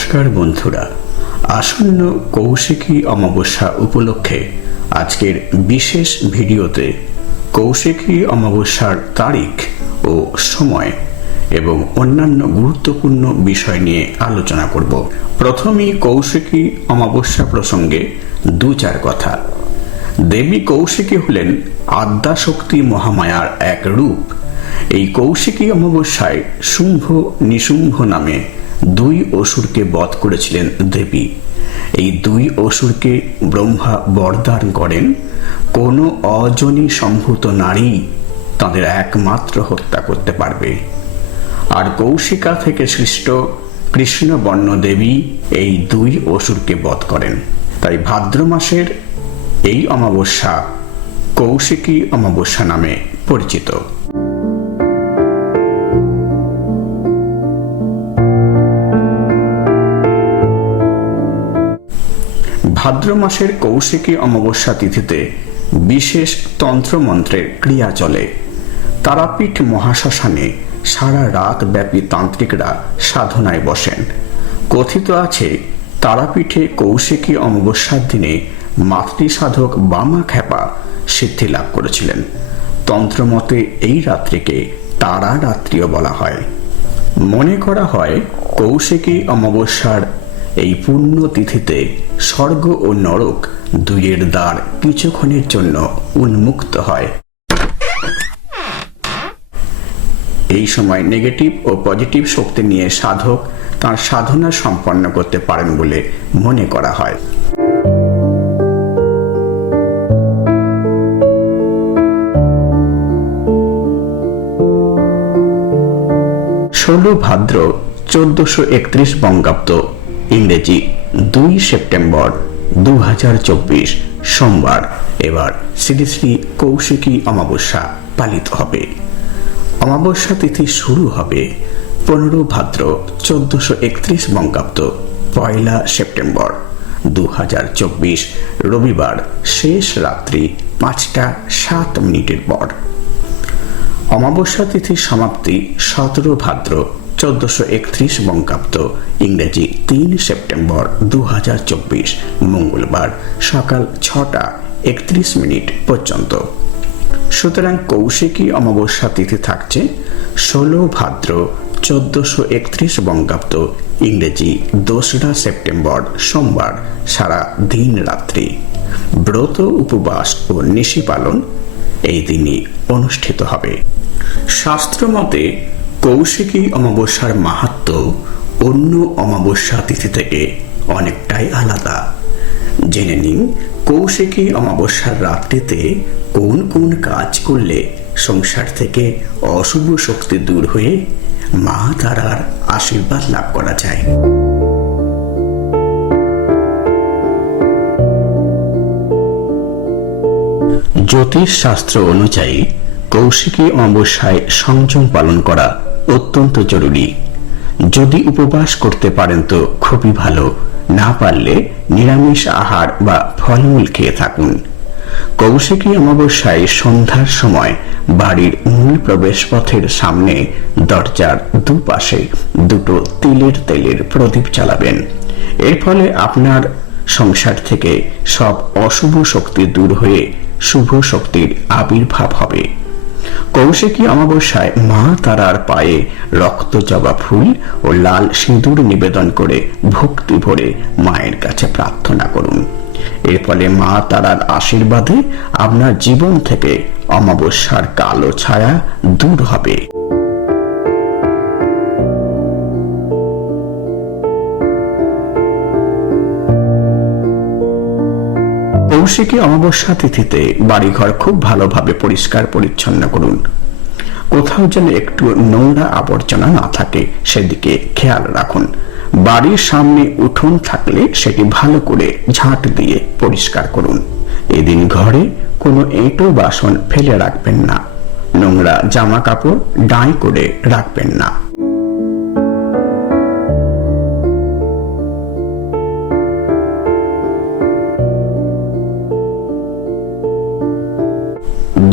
নমস্কার বন্ধুরা, আসন্ন কৌশিকী অমাবস্যা উপলক্ষে আজকের বিশেষ ভিডিওতে কৌশিকী অমাবস্যার তারিখ ও সময় এবং অন্যান্য গুরুত্বপূর্ণ বিষয় নিয়ে আলোচনা করব। প্রথমেই কৌশিকী অমাবস্যা প্রসঙ্গে দু চার কথা। দেবী কৌশিকী হলেন আদ্যাশক্তি মহামায়ার এক রূপ। এই কৌশিকী অমাবস্যায় শুম্ভ নিশুম্ভ নামে দুই অসুরকে বধ করেছিলেন দেবী। এই দুই অসুরকে ব্রহ্মা বরদান করেন, কোনো অজনী সম্ভূত নারী তাদের একমাত্র হত্যা করতে পারবে। আর কৌশিকা থেকে সৃষ্ট কৃষ্ণবর্ণ দেবী এই দুই অসুরকে বধ করেন। তাই ভাদ্র মাসের এই অমাবস্যা কৌশিকী অমাবস্যা নামে পরিচিত। ভাদ্র মাসের কৌশিকী অমাবস্যা তিথিতে বিশেষ তন্ত্রমন্ত্রের ক্রিয়া চলে। তারাপীঠ মহাশ্মশানে সারা রাত ব্যাপী তান্ত্রিকরা সাধনায় বসেন। কথিত আছে, তারাপীঠে কৌশিকী অমাবস্যার দিনে মাতৃসাধক বামা খ্যাপা সিদ্ধি লাভ করেছিলেন। তন্ত্রমতে এই রাত্রিকে তারা রাত্রিও বলা হয়। মনে করা হয় কৌশিকী অমাবস্যার এই পুণ্য তিথিতে স্বর্গ ও নরক দুইয়ের দ্বার কিছুক্ষণের জন্য উন্মুক্ত হয়। এই সময় নেগেটিভ ও পজিটিভ শক্তি নিয়ে সাধক তার সাধনা সম্পন্ন করতে পারেন বলে মনে করা হয়। ভাদ্র 1431 বঙ্গাব্দ, ইংরেজি 2 সেপ্টেম্বর 2024 সোমবার এবার শ্রী শ্রী কৌশিকী অমাবস্যা পালিত হবে। অমাবস্যা তিথি শুরু হবে 15 ভাদ্র 1431 বঙ্গাব্দ 1 সেপ্টেম্বর 2024 রবিবার শেষ রাত্রি 5টা 7 মিনিটের পর। অমাবস্যা তিথির সমাপ্তি 17 ভাদ্র 1431 বঙ্গাব্দ, ইংরেজি 3 সেপ্টেম্বর 2024 মঙ্গলবার সকাল 6টা 31 মিনিট পর্যন্ত। সুতরাং কৌশিকী অমাবস্যা তিথি থাকছে 16 ভাদ্র 1431 বঙ্গাব্দ, ইংরেজি 2 সেপ্টেম্বর সোমবার সারা দিন রাত্রি। ব্রত উপবাস ও নিশি পালন এই দিনই অনুষ্ঠিত হবে। শাস্ত্র মতে কৌশিকী অমাবস্যার মাহাত্ম্য অন্য অমাবস্যা তিথি থেকে অনেকটাই আলাদা। জেনে নিন কৌশিকী অমাবস্যার রাত্রিতে কোন কোন কাজ করলে সংসার থেকে অশুভ শক্তি দূর হয়ে মা তারার আশীর্বাদ লাভ করা যায়। জ্যোতিষ শাস্ত্র অনুযায়ী কৌশিকী অমাবস্যায় সংযম পালন করা অত্যন্ত জরুরি। যদি উপবাস করতে পারেন তো খুবই ভালো, না পারলে নিরামিষ আহার বা ফলমূল খেয়ে থাকুন। কৌশিকী অমাবস্যায় সন্ধ্যার সময় বাড়ির মূল প্রবেশ পথের সামনে দরজার দুপাশে দুটো তিলের তেলের প্রদীপ জ্বালাবেন। এর ফলে আপনার সংসার থেকে সব অশুভ শক্তি দূর হয়ে শুভ শক্তির আবির্ভাব হবে। কৌশিকী অমাবস্যায় মা তারার পায়ে রক্ত জবা ফুল ও লাল সিঁদুর নিবেদন করে ভক্তি ভরে মায়ের কাছে প্রার্থনা করুন। এর ফলে মা তারার আশীর্বাদে আপনার জীবন থেকে অমাবস্যার কালো ছায়া দূর হবে। কৌশিকী অমাবস্যা তিথিতে বাড়িঘর খুব ভালোভাবে পরিষ্কার পরিচ্ছন্ন করুন। কোথাও যেন একটু নোংরা আবর্জনা না থাকে সেদিকে খেয়াল রাখুন। বাড়ির সামনে উঠোন থাকলে সেটি ভালো করে ঝাঁট দিয়ে পরিষ্কার করুন। এদিন ঘরে কোনো এঁটো বাসন ফেলে রাখবেন না। নোংরা জামা কাপড় ডাঁই করে রাখবেন না।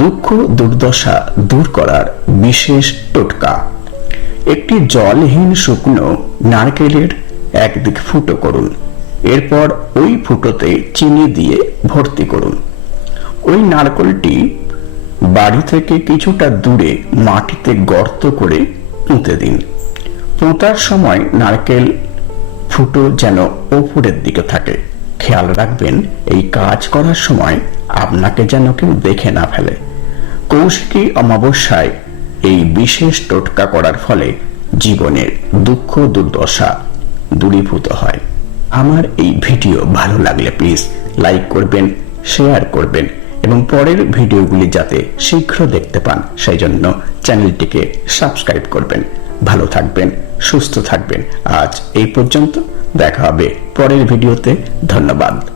দুঃখ দুর্দশা দূর করার বিশেষ টোটকা। একটি জলহীন শুকনো নারকেলের একদিক ফুটো করুন। এরপর ওই ফুটোতে চিনি দিয়ে ভর্তি করুন। ওই নারকেলটি বাড়ি থেকে কিছুটা দূরে মাটিতে গর্ত করে পুঁতে দিন। পোঁতার সময় নারকেল ফুটো যেন ওপরের দিকে থাকে। খেয়াল রাখবেন এই কাজ করার সময় আপনাকে যেন কেউ দেখে না ফেলে। কৌশিকী অমাবস্যায় এই বিশেষ টোটকা করার ফলে জীবনের দুঃখ দুর্দশা দূরীভূত হয়। আমার এই ভিডিও ভালো লাগলে প্লিজ লাইক করবেন, শেয়ার করবেন এবং পরের ভিডিওগুলি যাতে শীঘ্র দেখতে পান সেই জন্য চ্যানেলটিকে সাবস্ক্রাইব করবেন। ভালো থাকবেন, সুস্থ থাকবেন। আজ এই পর্যন্ত, দেখা হবে পরের ভিডিওতে। ধন্যবাদ।